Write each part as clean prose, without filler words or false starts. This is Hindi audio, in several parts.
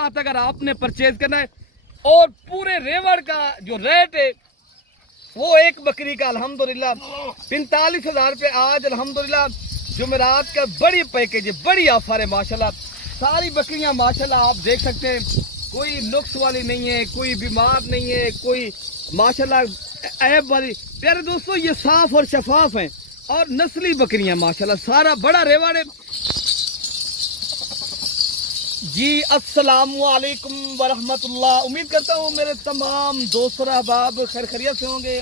साथ अगर आपने परचेज करना है, और पूरे रेवड़ का जो रेट है वो एक बकरी का अल्हम्दुलिल्लाह 45,000 रुपये आज अल्हम्दुलिल्लाह जुमेरात का बड़ी पैकेज है, बड़ी ऑफर है माशाल्लाह। सारी बकरियां माशाल्लाह आप देख सकते हैं, कोई नुक्स वाली नहीं है, कोई बीमार नहीं है, कोई माशाल्लाह ऐब वाली। प्यारे दोस्तों ये साफ और शफाफ हैं और नस्ली बकरियां माशाल्लाह, सारा बड़ा रेवड़ है जी। अस्सलामु अलैकुम वरहमतुल्लाह। उम्मीद करता हूँ मेरे तमाम दोस्त अहबाब खैर खैरियत से होंगे।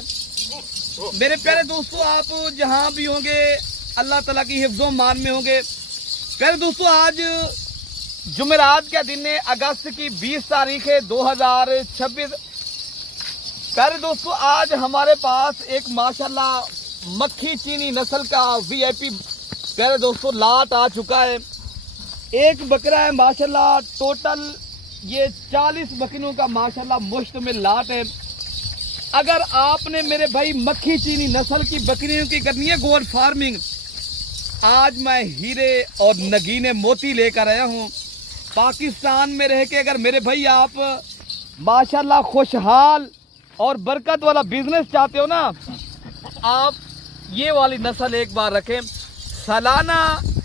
मेरे प्यारे दोस्तों आप जहाँ भी होंगे अल्लाह ताला की हिफ्ज़ो मान में होंगे। प्यारे दोस्तों आज जुमेरात का दिन है, अगस्त की 20 तारीख है 2026। प्यारे दोस्तों आज हमारे पास एक माशाल्लाह मक्खी चीनी नस्ल का VIP प्यारे दोस्तों लाट आ चुका है। एक बकरा है माशाल्लाह, टोटल ये 40 बकरियों का माशाल्लाह मुश्तमिल लाट है। अगर आपने मेरे भाई मक्खी चीनी नस्ल की बकरियों की करनी है गोट फार्मिंग, आज मैं हीरे और नगीने मोती लेकर आया हूँ। पाकिस्तान में रह के अगर मेरे भाई आप माशाल्लाह खुशहाल और बरकत वाला बिजनेस चाहते हो ना, आप ये वाली नस्ल एक बार रखें। सालाना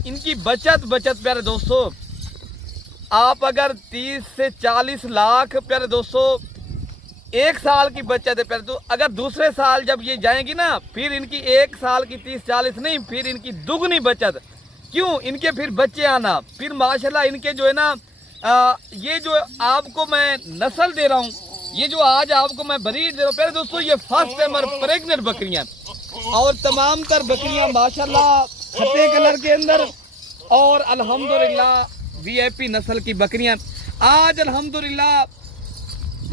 इनकी बचत प्यारे दोस्तों आप अगर 30 से 40 लाख प्यारे दोस्तों एक साल की बचत है प्यारे दोस्तों। अगर दूसरे साल जब ये जाएंगी ना, फिर इनकी एक साल की 30-40 नहीं, फिर इनकी दुगनी बचत। क्यों? इनके फिर बच्चे आना, फिर माशाल्लाह इनके जो है ना ये जो आपको मैं नस्ल दे रहा हूँ, ये जो आज आपको मैं ब्रीड दे रहा हूँ प्यारे दोस्तों, ये फर्स्ट टाइमर प्रेग्नेंट बकरियाँ और तमाम तर बकरियाँ माशाल्लाह छठे कलर के अंदर और अल्हम्दुलिल्लाह VIP नस्ल की बकरियां। आज अल्हम्दुलिल्लाह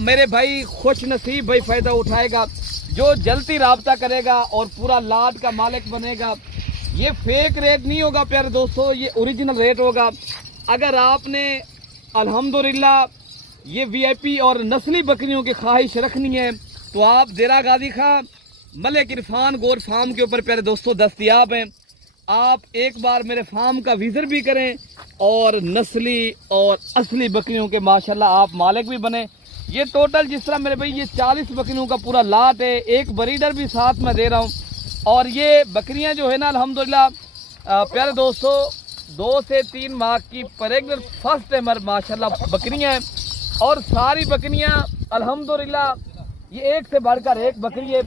मेरे भाई खुश नसीब भाई फ़ायदा उठाएगा जो जल्दी राब्ता करेगा और पूरा लाट का मालिक बनेगा। ये फेक रेट नहीं होगा प्यारे दोस्तों, ये ओरिजिनल रेट होगा। अगर आपने अल्हम्दुलिल्लाह ये VIP और नस्ली बकरियों की ख्वाहिश रखनी है तो आप देरा गाजी खां मलिक इरफान गोट फार्म के ऊपर प्यारे दोस्तों दस्तयाब हैं। आप एक बार मेरे फार्म का विजिट भी करें और नस्ली और असली बकरियों के माशाल्लाह आप मालिक भी बने। ये टोटल जिस तरह मेरे भाई ये 40 बकरियों का पूरा लाट है, एक ब्रीडर भी साथ में दे रहा हूँ। और ये बकरियां जो है ना अल्हम्दुलिल्लाह प्यारे दोस्तों 2 से 3 माह की प्रेग्नेंट फर्स्ट टाइमर माशाल्लाह बकरियां हैं। और सारी बकरियां अल्हम्दुलिल्लाह ये एक से बढ़कर एक बकरी है।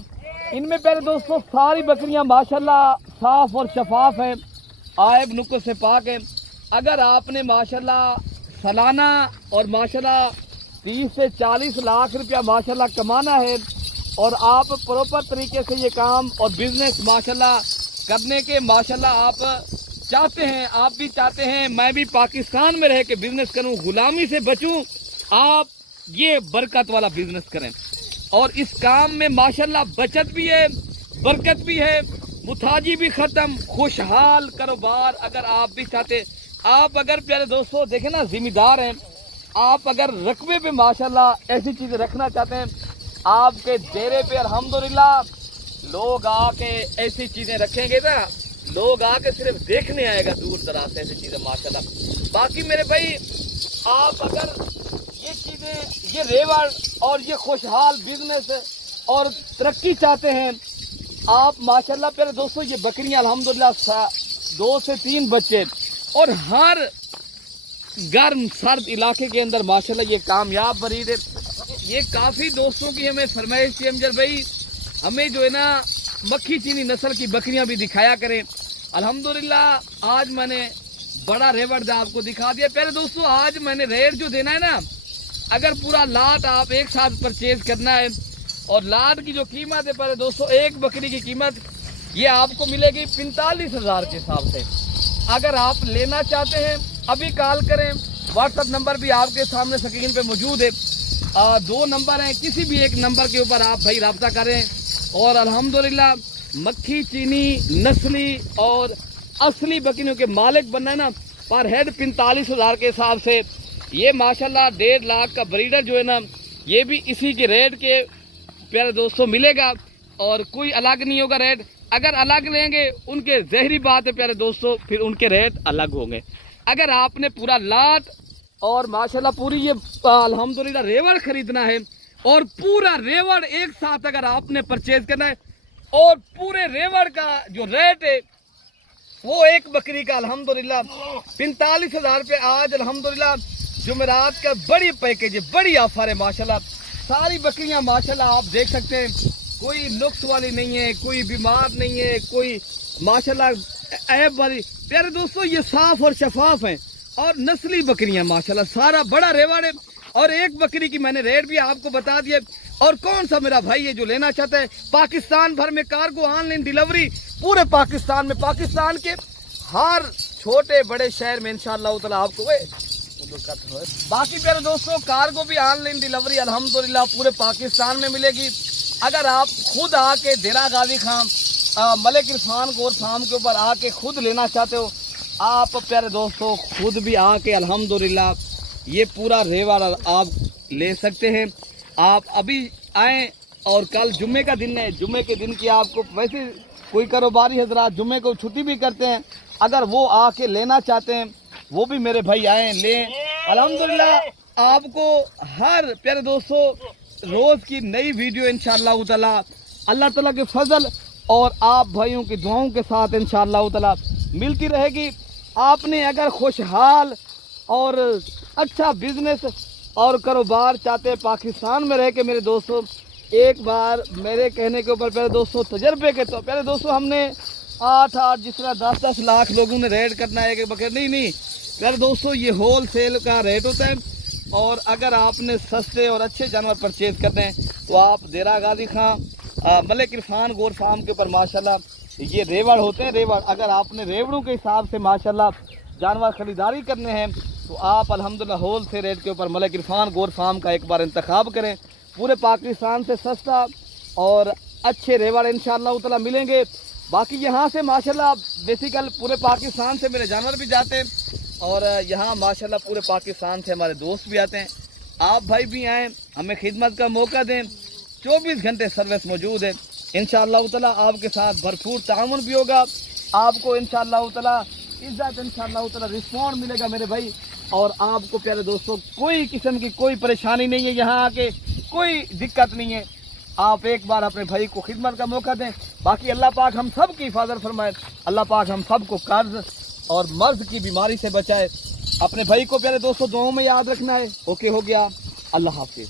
इनमें प्यारे दोस्तों सारी बकरियां माशाल्लाह साफ और शफाफ हैं, आयब नुक्स से पाक हैं। अगर आपने माशाल्लाह सालाना और माशाल्लाह 30 से 40 लाख रुपया माशाल्लाह कमाना है और आप प्रॉपर तरीके से ये काम और बिजनेस माशाल्लाह करने के माशाल्लाह आप चाहते हैं, आप भी चाहते हैं मैं भी पाकिस्तान में रह के बिजनेस करूं, गुलामी से बचूं, आप ये बरकत वाला बिजनेस करें। और इस काम में माशाल्लाह बचत भी है, बरकत भी है, मुताजी भी खत्म, खुशहाल कारोबार। अगर आप भी चाहते, आप अगर प्यारे दोस्तों देखें ना जिम्मेदार हैं, आप अगर रकबे पे माशाल्लाह ऐसी चीजें रखना चाहते हैं, आपके डेरे पे अल्हम्दुलिल्लाह लोग आके ऐसी चीजें रखेंगे ना, लोग आके सिर्फ देखने आएगा दूर दराज से ऐसी चीजें माशाल्लाह। बाकी मेरे भाई आप अगर ये चीजें, ये रेवड़ और ये खुशहाल बिजनेस और तरक्की चाहते हैं, आप माशाल्लाह प्यारे दोस्तों ये बकरियां अल्हम्दुलिल्लाह 2 से 3 बच्चे और हर गर्म सर्द इलाके के अंदर माशाल्लाह ये कामयाब ब्रीड है। ये काफ़ी दोस्तों की हमें फरमाइश थी अमजद भाई हमें जो है ना मक्खी चीनी नस्ल की बकरियां भी दिखाया करें। अल्हम्दुलिल्लाह आज मैंने बड़ा रेवड़ आपको दिखा दिया। प्यारे दोस्तों आज मैंने रेट जो देना है ना, अगर पूरा लाट आप एक साथ परचेज करना है और लाट की जो कीमत है प्यारे दोस्तों, एक बकरी की कीमत ये आपको मिलेगी 45,000 के हिसाब से। अगर आप लेना चाहते हैं अभी कॉल करें, व्हाट्सएप नंबर भी आपके सामने स्क्रीन पे मौजूद है। 2 नंबर हैं, किसी भी एक नंबर के ऊपर आप भाई रब्ता करें। और अल्हम्दुलिल्लाह मक्खी चीनी नस्ली और असली बकरियों के मालिक बनना है ना, पर हेड 45,000 के हिसाब से ये माशाल्लाह 1.5 लाख का ब्रीडर जो है ना, ये भी इसी के रेट के प्यारे दोस्तों मिलेगा और कोई अलग नहीं होगा रेट। अगर अलग लेंगे उनके जहरी बात है प्यारे दोस्तों, फिर उनके रेट अलग होंगे। अगर आपने पूरा लाट और माशाल्लाह पूरी ये अल्हम्दुलिल्लाह रेवड़ खरीदना है और पूरा रेवड़ एक साथ अगर आपने परचेज करना है और पूरे रेवड़ का जो रेट है वो एक बकरी का अल्हम्दुलिल्लाह 45,000 रुपये आज अल्हम्दुलिल्लाह जुमेरात का बड़ी पैकेज है, बड़ी ऑफर है माशाल्लाह। सारी बकरियां माशाल्लाह आप देख सकते हैं, कोई नुक्स वाली नहीं है, कोई बीमार नहीं है, कोई माशाल्लाह ऐब वाली। प्यारे दोस्तों ये साफ और शफाफ हैं और नस्ली बकरियां माशाल्लाह, सारा बड़ा रेवड़ है। और एक बकरी की मैंने रेट भी आपको बता दिया। और कौन सा मेरा भाई है जो लेना चाहता है, पाकिस्तान भर में कार्गो ऑनलाइन डिलीवरी पूरे पाकिस्तान में, पाकिस्तान के हर छोटे बड़े शहर में इंशाअल्लाह ताला आपको बाकी प्यारे दोस्तों कार्गो भी ऑनलाइन डिलीवरी अल्हम्दुलिल्लाह पूरे पाकिस्तान में मिलेगी। अगर आप खुद आके देरा गाजी खान मलिक इरफान गोर फार्म के ऊपर आके खुद लेना चाहते हो, आप प्यारे दोस्तों खुद भी आके अल्हम्दुलिल्लाह ये पूरा रेवड़ आप ले सकते हैं। आप अभी आएँ और कल जुम्मे का दिन है, जुम्मे के दिन की आपको वैसे कोई कारोबारी हजरात जुम्मे को छुट्टी भी करते हैं, अगर वो आके लेना चाहते हैं वो भी मेरे भाई आए लें। अल्हम्दुलिल्लाह आपको हर प्यारे दोस्तों रोज़ की नई वीडियो इंशाअल्लाह ताला अल्लाह ताला के फजल और आप भाइयों की दुआओं के साथ इंशाअल्लाह ताला मिलती रहेगी। आपने अगर खुशहाल और अच्छा बिजनेस और कारोबार चाहते हैं पाकिस्तान में रह के मेरे दोस्तों, एक बार मेरे कहने के ऊपर प्यारे दोस्तों तजर्बे के तो प्यारे दोस्तों हमने 8 जिस तरह 10 लाख लोगों ने रेट करना है कि बकरे नहीं प्यारे दोस्तों ये होल सेल का रेट होता है। और अगर आपने सस्ते और अच्छे जानवर परचेज करते हैं तो आप देरा गाजी खां मलिक इरफान गोर फार्म के ऊपर माशाल्लाह ये रेवड़ होते हैं। रेवड़ अगर आपने रेवड़ों के हिसाब से माशाल्लाह जानवर खरीदारी करने हैं तो आप अल्हम्दुलिल्लाह होल सेल रेट के ऊपर मलिक इरफान गोर फार्म का एक बार इंतखाब करें। पूरे पाकिस्तान से सस्ता और अच्छे रेवड़ इंशाअल्लाह ताला मिलेंगे। बाकी यहाँ से माशाल्लाह बेसिकल पूरे पाकिस्तान से मेरे जानवर भी जाते हैं और यहाँ माशाल्लाह पूरे पाकिस्तान से हमारे दोस्त भी आते हैं। आप भाई भी आएँ, हमें खिदमत का मौका दें, 24 घंटे सर्विस मौजूद है। इंशाअल्लाह ताला आपके साथ भरपूर ताउन भी होगा, आपको इंशाअल्लाह ताला इज्जत इंशाअल्लाह ताला रिस्पॉन्ड मिलेगा मेरे भाई। और आपको प्यारे दोस्तों कोई किस्म की कोई परेशानी नहीं है, यहाँ आके कोई दिक्कत नहीं है। आप एक बार अपने भाई को खिदमत का मौका दें। बाकी अल्लाह पाक हम सब की हिफाजत फरमाए, अल्लाह पाक हम सब को कर्ज और मर्ज की बीमारी से बचाए। अपने भाई को प्यारे दोस्तों दुआओं में याद रखना है। ओके हो गया, अल्लाह हाफिज़।